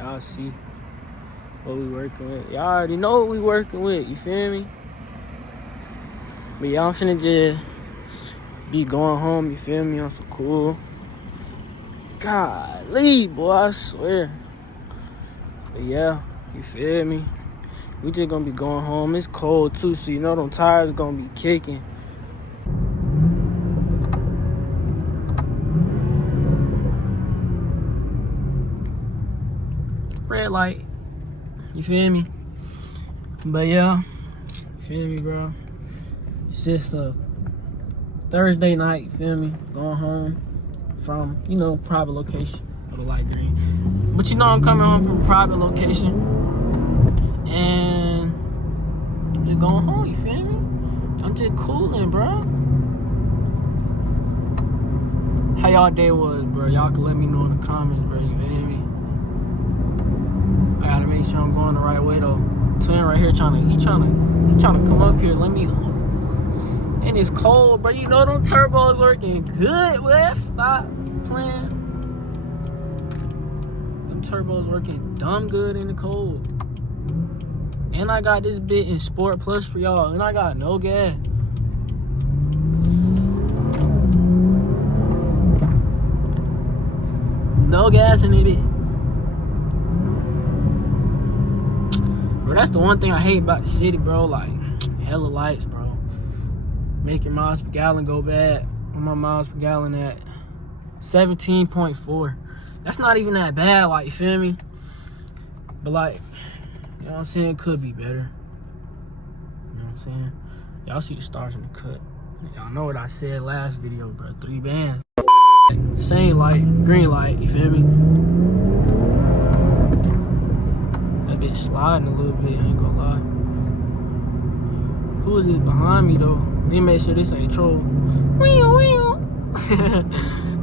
Y'all see what we working with. Y'all already know what we working with, you feel me? But y'all finna just be going home, you feel me, on some cool. Golly, boy, I swear. But yeah, you feel me? We just gonna be going home. It's cold too, so you know them tires gonna be kicking. Red light, you feel me? But yeah, you feel me, bro? It's just a Thursday night, you feel me? Going home from, you know, private location of the light green. But you know I'm coming home from a private location. And I'm just going home, you feel me? I'm just cooling, bro. How y'all day was, bro? Y'all can let me know in the comments, bro, you feel me? I gotta make sure I'm going the right way though. Twin right here he trying to come up here, let me. And it's cold, bro. You know them turbos working good, man. Stop playing. Them turbos working dumb good in the cold. And I got this bit in Sport Plus for y'all. And I got no gas. No gas in it, bit. Bro, that's the one thing I hate about the city, bro. Like, hella lights, bro. Making miles per gallon go bad. With my miles per gallon at 17.4. That's not even that bad, like, you feel me? But like, you know what I'm saying? Could be better. You know what I'm saying? Y'all see the stars in the cut. Y'all know what I said last video, bro. 3 bands. Same light, green light, you feel me? That bitch sliding a little bit, I ain't gonna lie. Who is this behind me though? Let me make sure this ain't troll.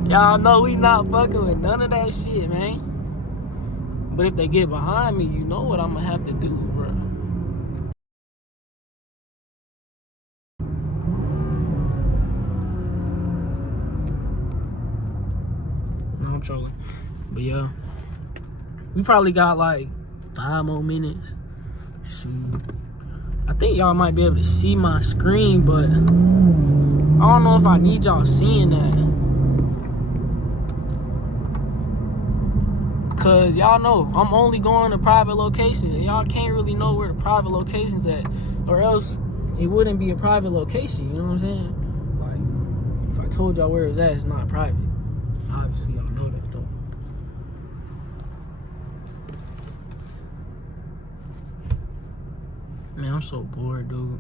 Y'all know we not fucking with none of that shit, man. But if they get behind me, you know what I'm gonna have to do, bro. No, I'm trolling. But yeah, we probably got like 5 more minutes. Shoot. I think y'all might be able to see my screen, but I don't know if I need y'all seeing that. Cause y'all know I'm only going to private locations. Y'all can't really know where the private location's at, or else it wouldn't be a private location. You know what I'm saying? Like, if I told y'all where it's at, it's not private. Obviously, y'all know that though. Man, I'm so bored, dude.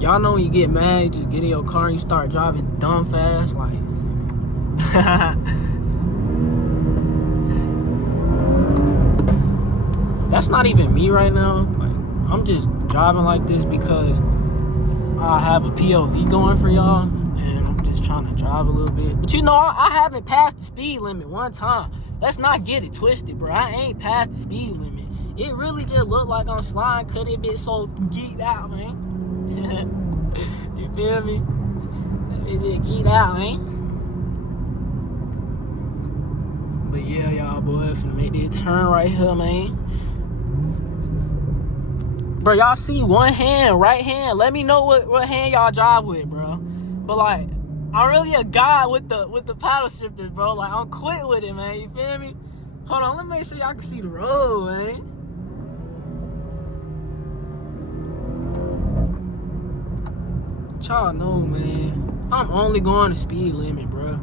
Y'all know when you get mad, you just get in your car and you start driving dumb fast, like. That's not even me right now. Like, I'm just driving like this because I have a POV going for y'all, and I'm just trying to drive a little bit. But you know, I haven't passed the speed limit one time. Let's not get it twisted, bro. I ain't passed the speed limit. It really just looked like I'm sliding, cut it bit so geeked out, man. You feel me? That bitch just geeked out, man. But yeah, y'all boys, finna make this turn right here, man. Bro, y'all see one hand, right hand. Let me know what hand y'all drive with, bro. But like, I'm really a guy with the paddle shifters, bro. Like, I'm quick with it, man. You feel me? Hold on, let me make sure y'all can see the road, man. Y'all know, man. I'm only going the speed limit, bro.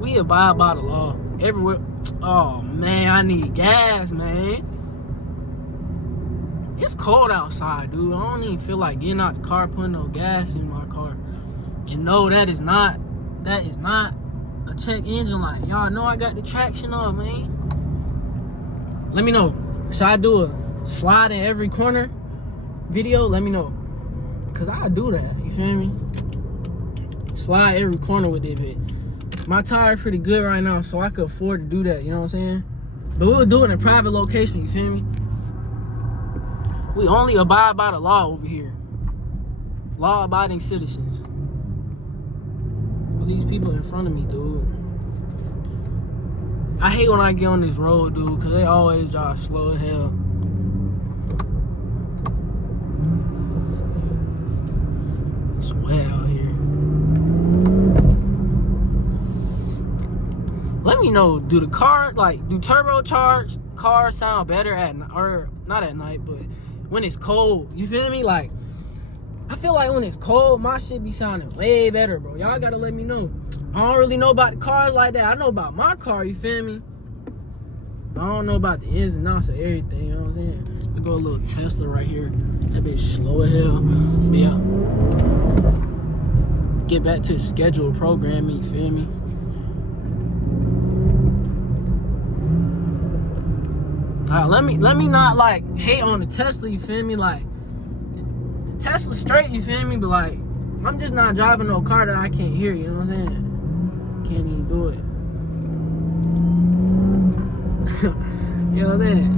We abide by the law everywhere. Oh man, I need gas, man. It's cold outside, dude. I don't even feel like getting out the car, putting no gas in my car. And no, that is not a check engine light. Y'all know I got the traction on, man. Let me know. Should I do a slide in every corner video? Let me know. Cause I do that, you feel me? Slide every corner with it, bit. My tire pretty good right now, so I could afford to do that, you know what I'm saying? But we'll do it in a private location, you feel me? We only abide by the law over here. Law-abiding citizens. Well, these people in front of me, dude. I hate when I get on this road, dude, because they always drive slow as hell. It's wet out here. Let me know, do turbocharged cars sound better at night, or not at night, but when it's cold? You feel me? Like, I feel like when it's cold, my shit be sounding way better, bro. Y'all gotta let me know. I don't really know about the cars like that. I know about my car, you feel me? But I don't know about the ins and outs of everything, you know what I'm saying? We go a little Tesla right here. That bitch slow as hell. But yeah. Get back to the scheduled programming, you feel me? Let me not like hate on the Tesla, you feel me? Like, the Tesla's straight, you feel me? But like, I'm just not driving no car that I can't hear, you know what I'm saying? Can't even do it. You know what I'm saying?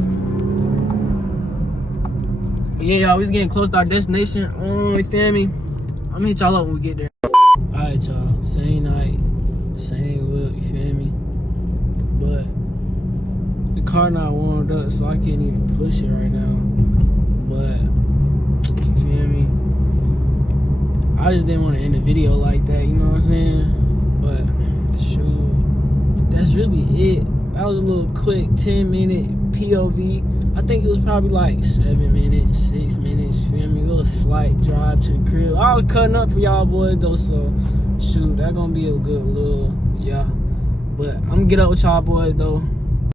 But yeah, y'all, we was getting close to our destination. You feel me? I'm gonna hit y'all up when we get there. Alright, y'all. Same night, same whip, you feel me? But the car not warmed up, so I can't even push it right now. But you feel me? I just didn't want to end the video like that, you know what I'm saying? But shoot, that's really it. That was a little quick 10-minute POV. I think it was probably like 7 minutes, 6 minutes, you feel me? A little slight drive to the crib. I was cutting up for y'all boys though, so shoot, that gonna be a good little, yeah. But I'm gonna get up with y'all boys though.